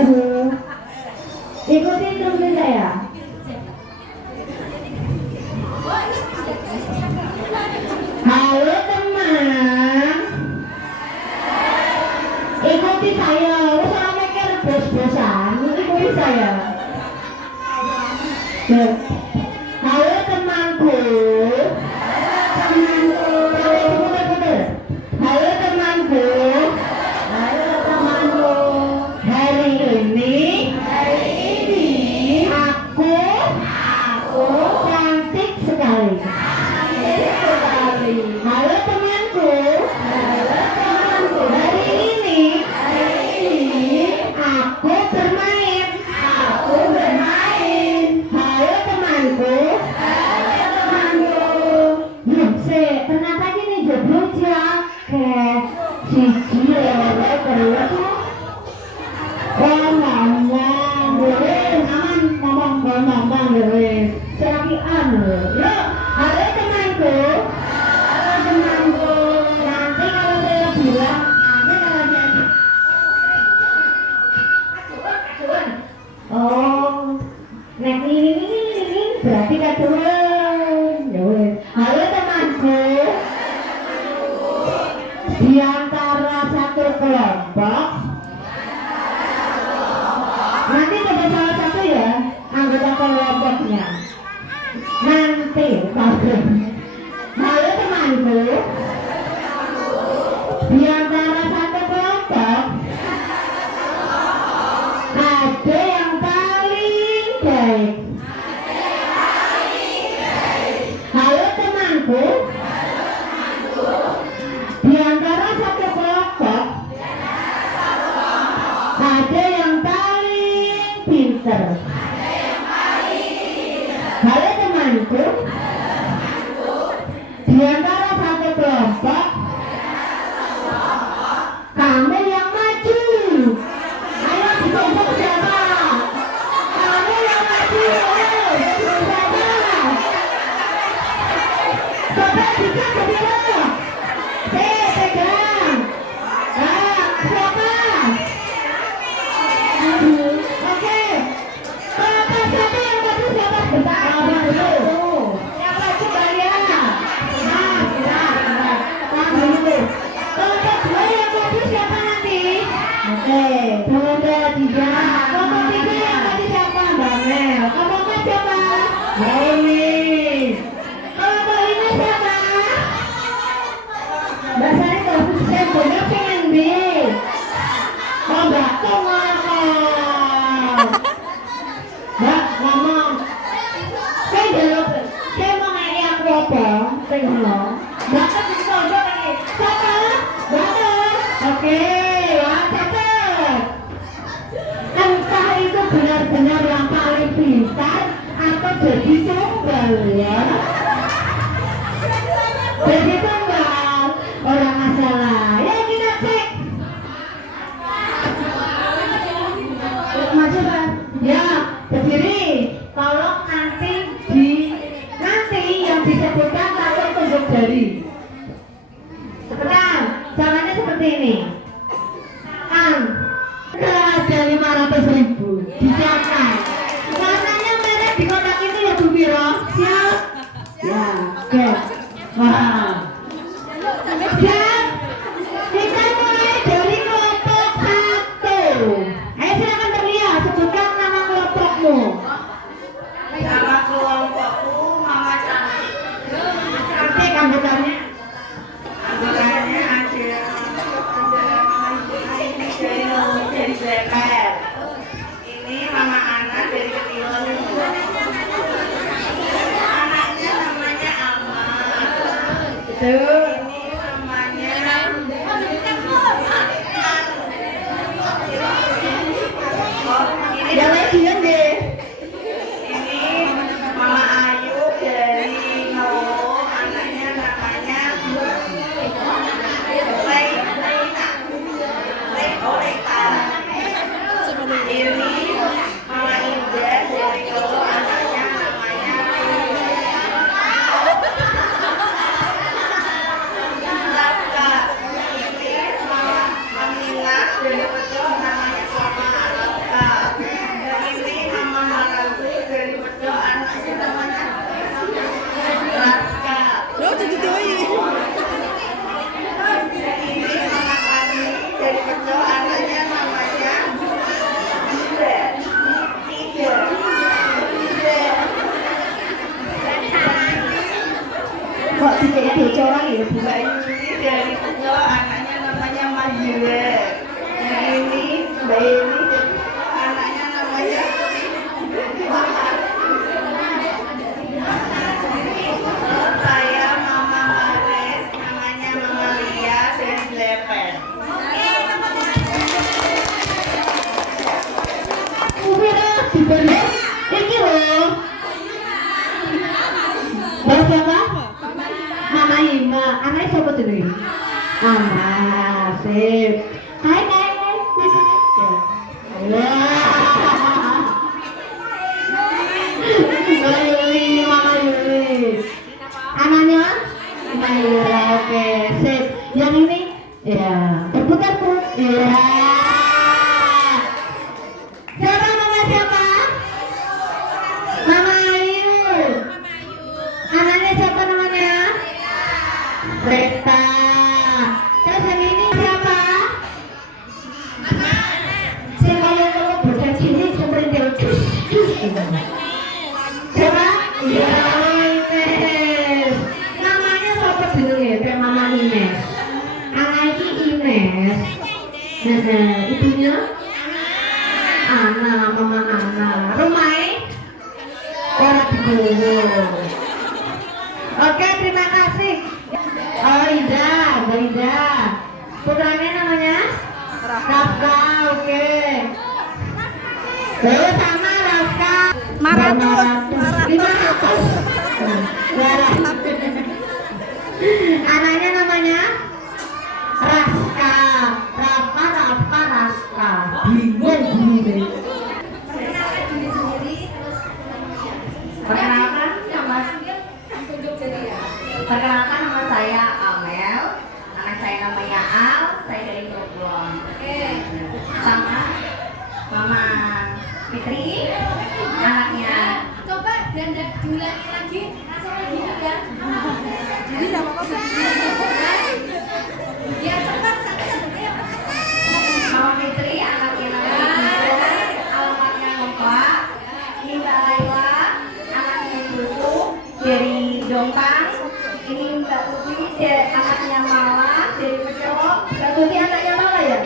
Bu. Ikuti instruksi saya. Halo teman, ikuti saya. Usah mikir bos-bosan, ikuti saya. Halo temanku. Halo temanku. Halo temanku. Hari ini aku cantik sekali. Halo temanku. Hari ini aku bermain. Halo temanku. Ternyata gini jodoh kayak siji lele terus ngomong boleh ngomong boleh serapian loh. Halo temanku. Nanti kalau saya bilang oh nek ini berarti kaduan. Halo temanku. Di antara satu kelompok, nanti coba salah satu ya anggota kelompoknya. Nanti bagus. Halo temanku. Di antara satu kelompok ada yang paling baik. Halo temanku. Di antara satu kelompok ada yang paling pintar. Halo temanku. Di antara satu kelompok kamu yang maju. Ayo dicoba siapa? Kamu yang maju. Ayo siapa? Coba bisa berdiri. Pegang. Siapa? Oke. Siapa yang maju siapa? Bentar. Yang maju kalian. Kelompok dua yang maju siapa nanti? Oke. Kelompok tiga. Kelompok tiga yang maju siapa? Mbak Mel. Kelompok siapa? Naomi. Kelompok lima siapa? Mbak Sari bagus saya bener pengen di. Oh Mbak ngomong. Mbak ngomong. Saya jawab. Saya mau nanya aku apa? Saya ngomong. Mbak kan bisa udah lagi. Siapa? Mbak. Oke. Wah cepet. Entah itu benar-benar yang paling pintar atau jadi tunggal ya. Jadi tunggal orang masalah. Ya kita cek. Masuk Pak. Ya berdiri. Tolong nanti yang disebutkan langsung tunjuk jari. Sebentar. Caranya seperti ini. Ada 500.000 disiapkan. Warnanya merah di kotak ini ya Bu Miro. Siap? Ya, oke. Wah. Siap? Kita mulai dari kelompok 1. Ayo silakan terlihat, sebutkan nama kelompokmu. Nama kelompokku Mama Cantik. Cantik anggotanya. Anggotanya ada dari Bleper. Ini Mama Ana dari Ketilan. Anaknya namanya Amal. Betul. Ini namanya Yang lain diam deh. ini Mama Ayu dari Nowo. Anaknya namanya Leita. Ini Mama Indah dari Nowo. Anaknya namanya Lafka. Ini Mama Aminah dari Pejo. Namanya Soma Alafka. jenenge? Ana, sip. Hai. Yuli, Mama Yuli. Anaknya? Mayura, oke, sip. Yang ini? Ya, berputar Bu. Ya. Siapa nama siapa? Mama Ayu. Anaknya siapa namanya? Reta. Terus yang ini siapa? Kalau bukan sini seperti itu. Siapa? Ya, Ines. Namanya siapa jenenge? Kayak Mama Ines. Anak ini Ines. Nah, ibunya? Ana, Mama Ana. Rumahnya? Orang digowo. Oke, terima kasih. Oh, Ida. Putranya namanya? Rafka, oke. Sama Rafka. Maratus. 500. Anaknya namanya? Raska. Raska. Bingung gue. Perkenalkan nama saya Amel, anak saya namanya Al, saya dari Bogor. Sama Mama Fitri, anaknya. Coba ganda diulangi lagi, rasanya gitu ya. Jadi sama kok ya cepat satu-satu ya. Mama Fitri, anaknya namanya Ibu, alamatnya Ngompak. Ini Mbak Laila, anaknya Ibu dari Jombang. Ini Mbak Tuti, anaknya Mala dari Pecok. Mbak Tuti anaknya Mala ya?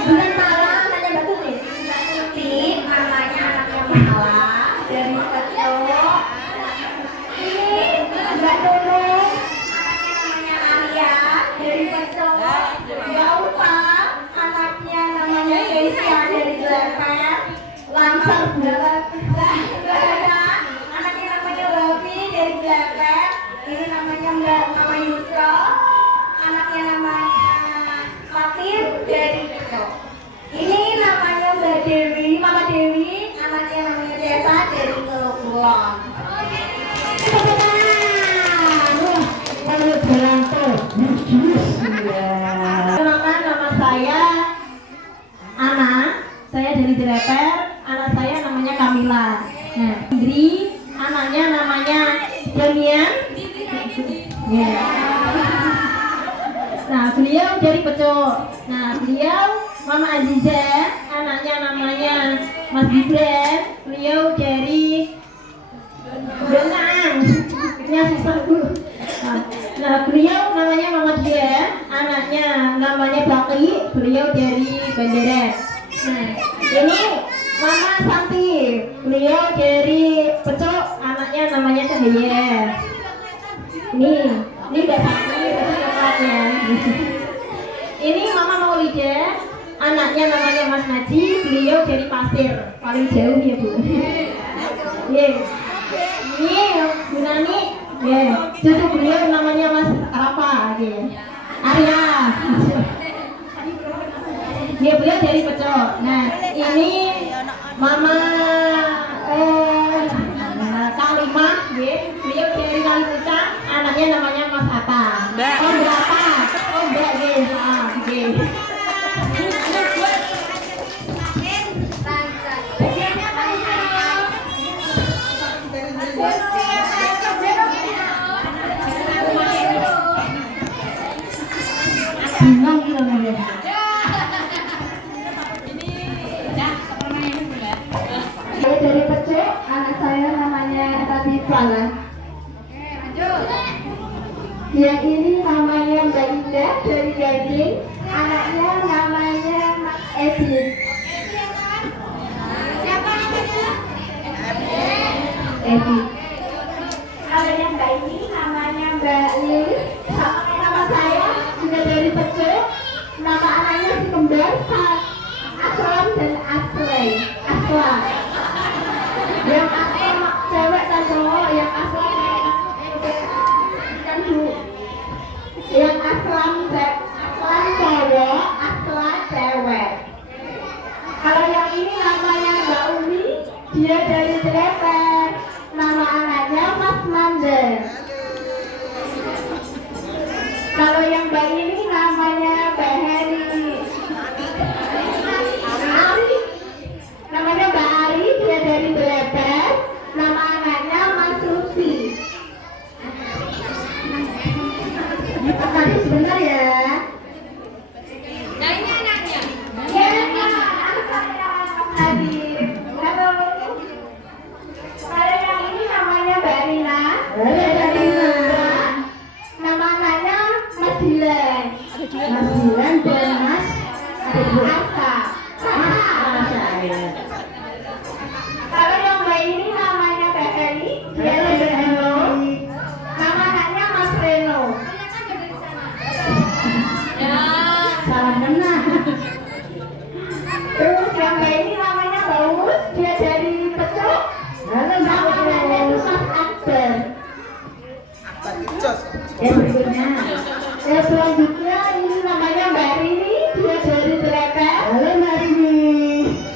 Bukan Mala, anaknya Mbak Tuti. Mbak Tuti, anaknya Mala dari Pecok. Ini Mbak Nunung, anaknya namanya Alia dari Pecok. Mbak Upa, anaknya namanya Keisha dari Glepet. Langsung dari Glepet. Ini namanya Mama Yusra, anaknya namanya Fatir dari Pecok. Ini namanya Mbak Dewi, Mama Dewi, anaknya namanya Desa dari Teluk Kulon. Kenalkan, nama saya Ana, saya dari Glepet. Anak saya namanya Kamila. Nah, Indri, anaknya namanya Damian. Nah, beliau dari Pecok. Nah, beliau Mama Aziza, anaknya namanya Mas Gibran. Beliau dari Benang. Ini susah dulu. Nah, beliau namanya Mama Dia, anaknya namanya Baki. Beliau dari Bandarat. Nah, ini Mama Santi, beliau dari Pecok, anaknya namanya Cahaya. Ini udah Santi, tapi coklatnya. Ini Mama Maulida, anaknya namanya Mas Naji, beliau dari Pasir, paling jauh ya Bu. Ini Bu Nani, cucu beliau namanya Mas Rafa, Arya. Beliau dari Pecok. Nah, ini Mama Kalimah, beliau dari Kalimuca, anaknya namanya Mas Atta. Oh, berapa? Oh, Mbak, bingung gitu namanya. Saya dari Pecok, anak saya namanya Tati Fala. Yang ini namanya Mbak Indah dari Gading, anaknya namanya Mas Edi. Siapa namanya? Edi. Kalau yang Mbak ini namanya Mbak Lili, sama nama saya juga dari Pecok. Nama anaknya si kembar Aslam dan Aslay. Aslam. Yang Aslam cewek dan cowok, yang Aslam dia dari Slepen. Nama anaknya Mas Mande. Kalau yang Mbak ini namanya Mbak Heri. Ari. Namanya Mbak Ari, dia dari Slepen. Nama anaknya Mas Lutfi. Tadi sebentar ya. Nah ini anaknya. Ya, anak saya Nadif. Halo. Kalau yang ini namanya Mbak Rina. Dia dari Rina. Nama anaknya Mas Dilan. Mas Dilan dan Mas Asa. Kalau yang Mbak ini namanya Mbak Heri. Dia dari Reno. Nama anaknya Mas Reno. Ya. Salam kenal. Terus yang Mbak ini namanya Baus, dia dari Pecuk. Halo Mbak, namanya itu Mas Akbar. Yang berikutnya, yang selanjutnya ini namanya Mbak Rini, dia dari Slepen. Halo Mbak Rini.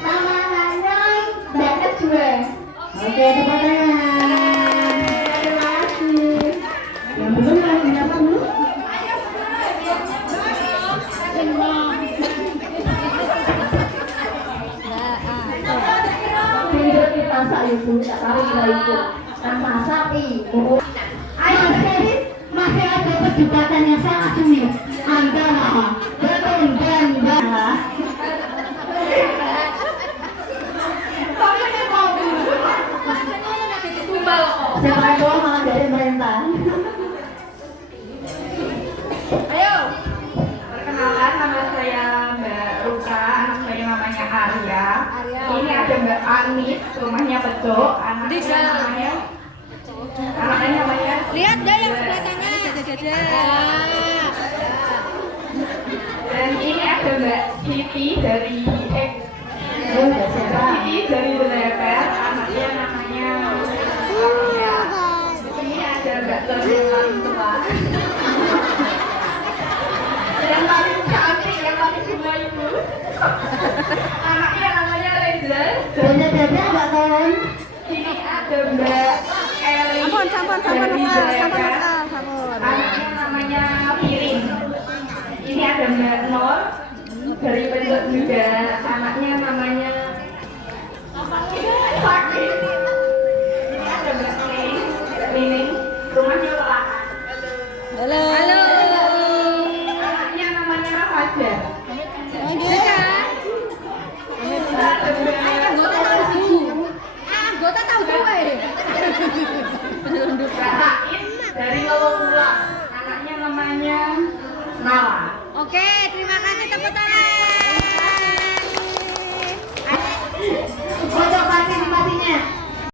Nama anaknya Mbak Najwa. Oke, tepuk tangan. Terima kasih. Yang belum lagi apa dulu? Video kita saat itu tak tahu juga itu nama sapi. Ayo Feris, masih ada perdebatan yang sangat sengit antara beton dan bala. Saya doang malah dari merintah. Ayo. Perkenalkan, nama saya Mbak Ruka, anak saya namanya Arya. Ini ada Mbak Anis, rumahnya Pecuk, anaknya namanya Lihat deh yang sebelah sana. dan ini ada Mbak Siti dari Siti dari Slepen, anaknya namanya Arya. Ini ada Mbak Terus paling tua. Yang paling cantik, yang paling cuma ibu. Anaknya namanya Reza. Banyak beda Mbak Ton. Ini ada Mbak Eli. Sampun. Anaknya namanya Piring. Ini ada Mbak Nur dari Pecuk juga. Anaknya namanya Sakit. Ini ada Mbak Nining. Rumahnya Pelakan. Halo. Anaknya namanya Fajar. Gota tahu gue. Rahain dari Lolongula. Anaknya namanya Nala. Oke, terima kasih tepuk tangan.